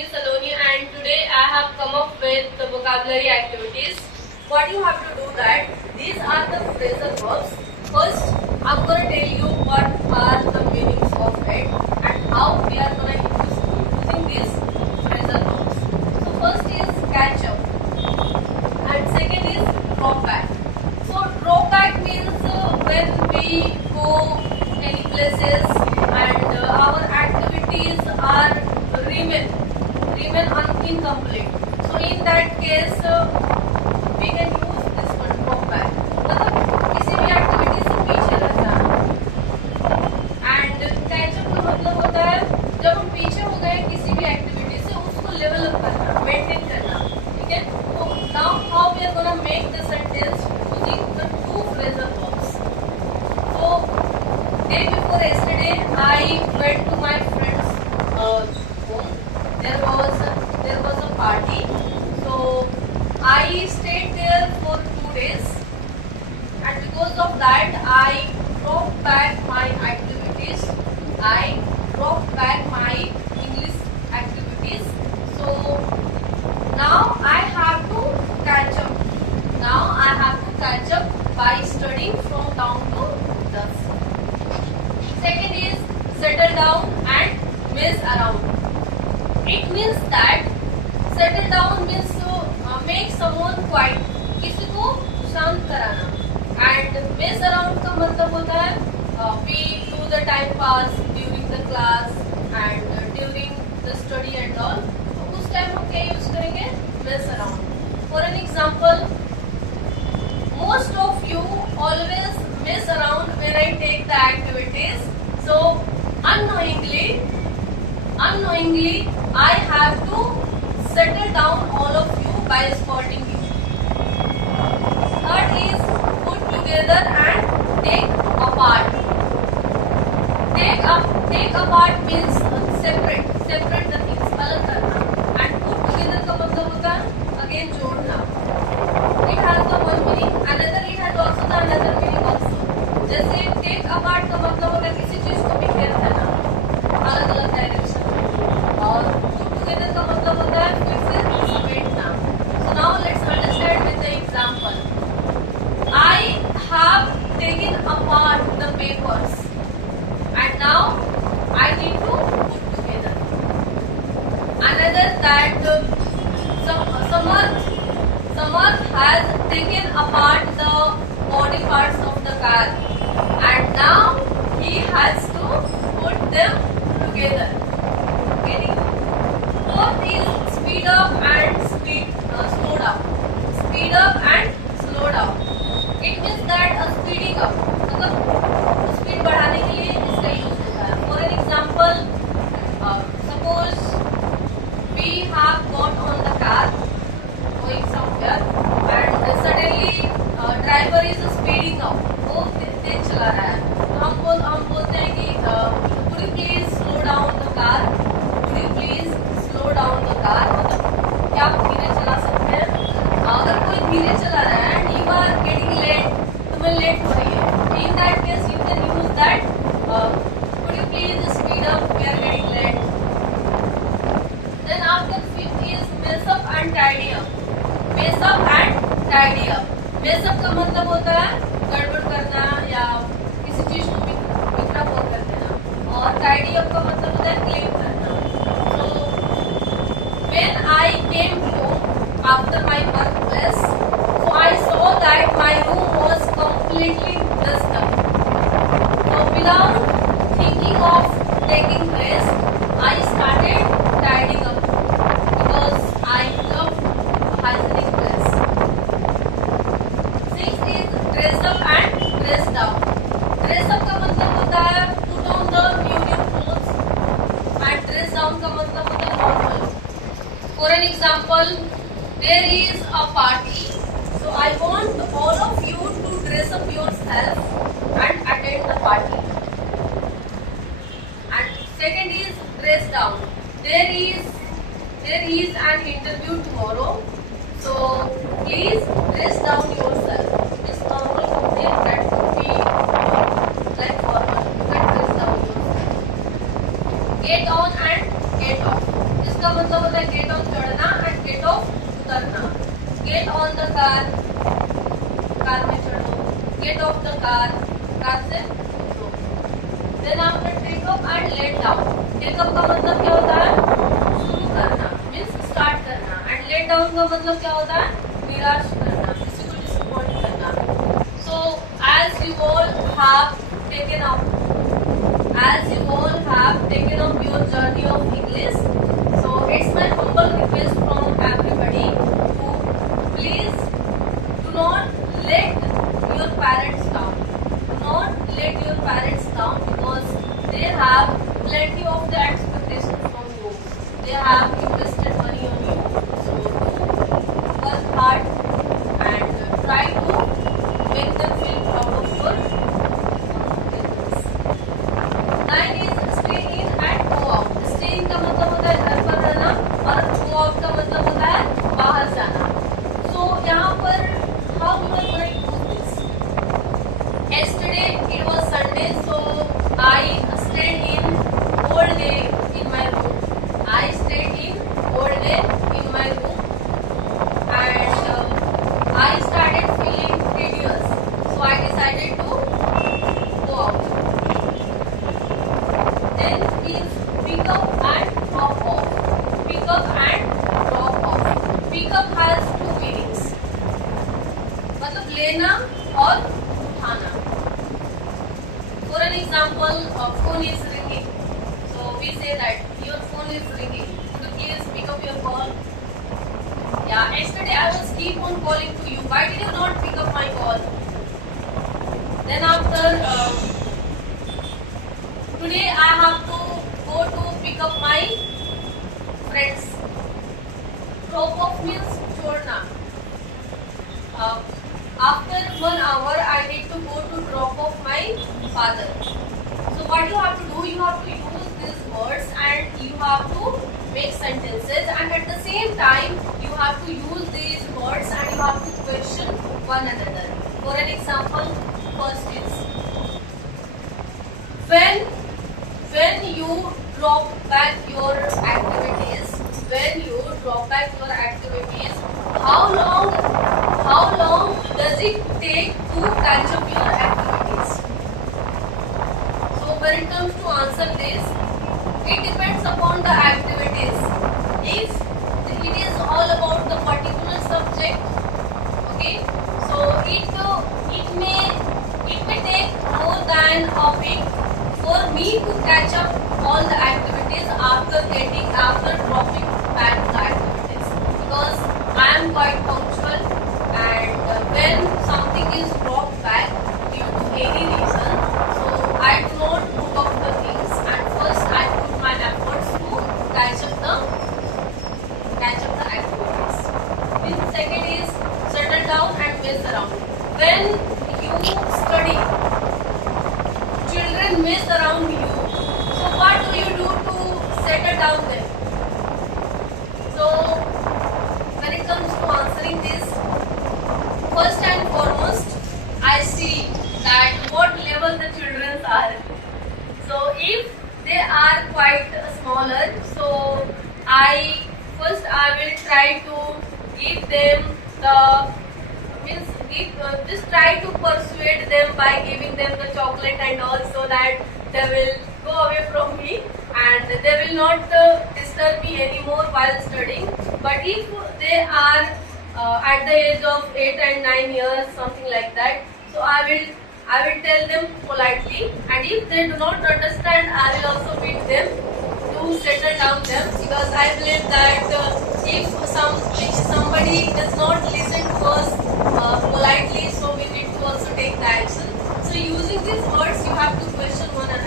me Saloni, and today I have come up with the vocabulary activities. What you have to do that these are the phrasal verbs. First, I'm gonna tell you what are the meanings of it and how we are gonna using these phrasal verbs. So first is catch up, and second is drop back. So drop back means when we go any places and our activities are remain incomplete. So in that case we can use this one drop back. मतलब किसी भी activity से पीछे रह जाना. And catch up का मतलब होता है जब हम पीछे हो गए किसी भी एक्टिविटी से उसको लेवल अप करना, मेंटेन करना. ठीक है. तो now how we are gonna make the sentence using the two phrasal verbs. So day before yesterday I went to my friend's home. There was a party, so I stayed there for 2 days, and because of that I dropped back my activities. I dropped back my English activities. So now I have to catch up. Now I have to catch up by studying from down to dusk. Second is settle down and mess around. It means that settle down means make someone quiet, किसी को शांत कराना. And mess around का मतलब होता है we do the time pass during the class and during the study and all. तो उस टाइम हम क्या यूज करेंगे? Mess around. For an example, most of you always mess around when I take the activities. So unknowingly I have to settle down all of you by scolding you. Third is put together and take apart. Take apart means separate the things, अलग करना. And put together का मतलब होता है again जोड़ना. It has the one meaning. It has also the another meaning also. जैसे take apart का मतलब होगा किसी चीज को बिखेर देना अलग अलग डायरेक्शन में. और put together का मतलब होता है फिर से समेटना. So now let's understand with the example. I have taken apart the papers and now I need to put together. Another that Samarth has taken apart the body parts of the car and now he has to put them together. Getting? Fourth is speed up and slow down. Speed up and slow down. It means that speeding up. मतलब speed बढ़ाने के लिए इसका use होता है. For an example, suppose we have got on the car going somewhere and suddenly driver is speeding up. वो तेज चला रहा है. तो हम बोलते हैं कि could you please slow down the car? Could you please slow down the car? मतलब क्या आप धीरे चला सकते हैं? अगर कोई धीरे चला रहा है and you are getting late, तुम्हें लेट हो रही है. In that case you can use that. Could you please speed up? We are getting late. Then after fifth is mess up and tidy up. Mess up and tidy up. Mess up का मतलब होता है गड़बड़ करना या किसी चीज को बिखरा हुआ कर देना. और tidy up का मतलब होता है क्लीन करना. So when I came home after my workplace, so I saw that my room was completely dusted up. So without thinking of taking rest, I started tidying up because I love hygienic place. Sixth is dress up and dress down. Dress up का मतलब होता है put on the new clothes and dress down का मतलब होता है normal. For an example, there is a party, so I want all of you to dress up yourself and attend the party. And second is dress down. There is an interview tomorrow, so please dress down yourself. This normal something that would be like formal. You can dress down yourself. Get on and get off. This इसका मतलब होता है get on चढ़ना and get off उतरना. Get on the car, car में चढ़ो. Get off the car, car से उतरो. Then after take up and let down. Take up का मतलब क्या होता है? शुरू करना, मीन्स स्टार्ट करना. एंड लेट डाउन का मतलब क्या होता है? निराश करना, किसी को डिसअपॉइंट करना. So as you all have taken up, as you all have taken up your journey of English, so it's my humble request from everybody to please do not let your parents down. Do not let your parents down because they have plenty of the expectations from you. They have invested money on you, so do work hard and try to make them feel proud of your. Stay in and go out. Stay in का मतलब होता है घर पर रहना और go out का मतलब होता है बाहर जाना. So यहाँ पर how you are going to do this? Yesterday it was Sunday, so I stayed in whole day in my room. I stayed in whole day in my room and I started feeling tedious. So I decided to go out. Then is pick up and drop off. Pick up and drop off. Pick up has two meanings. मतलब लेना और उठाना. For an example, phone is ringing. So we say that your phone is ringing. Could you please pick up your call? Yeah, yesterday I was keep on calling to you. Why did you not pick up my call? Then after today I have to go to pick up my friends. Drop off means छोड़ना. After 1 hour I need to go to drop off my father. So what you have to do? You have to use these words and you have to make sentences, and at the same time you have to use these words and you have to question one another. For an example, first is when you drop back your activities, how long does it take to catch up your activities? So when it comes to answer this, it depends upon the activities. If it is all about the particular subject, okay, so it may take more than a week for me to catch up all the activities after dropping back the activities, because I am quite punctual, and when something is dropped back due to any reason, so I do not put off the things, and first I put my efforts to catch up the activities. Then second is settle down and mess around. When you study, children mess around you. So what do you do to settle down them? So when it comes to answering this, first and foremost, I see that what level the children are. So if they are quite smaller, so I will try to give them the just try to persuade them by giving them the chocolate and all, so that they will go away from me and they will not disturb me anymore while studying. But if they are at the age of 8 and 9 years, something like that, so I will tell them politely, and if they do not understand, I will also beat them to settle down them, because I believe that if somebody does not listen to us politely, so we need to also take the action. So using these words, you have to question one another.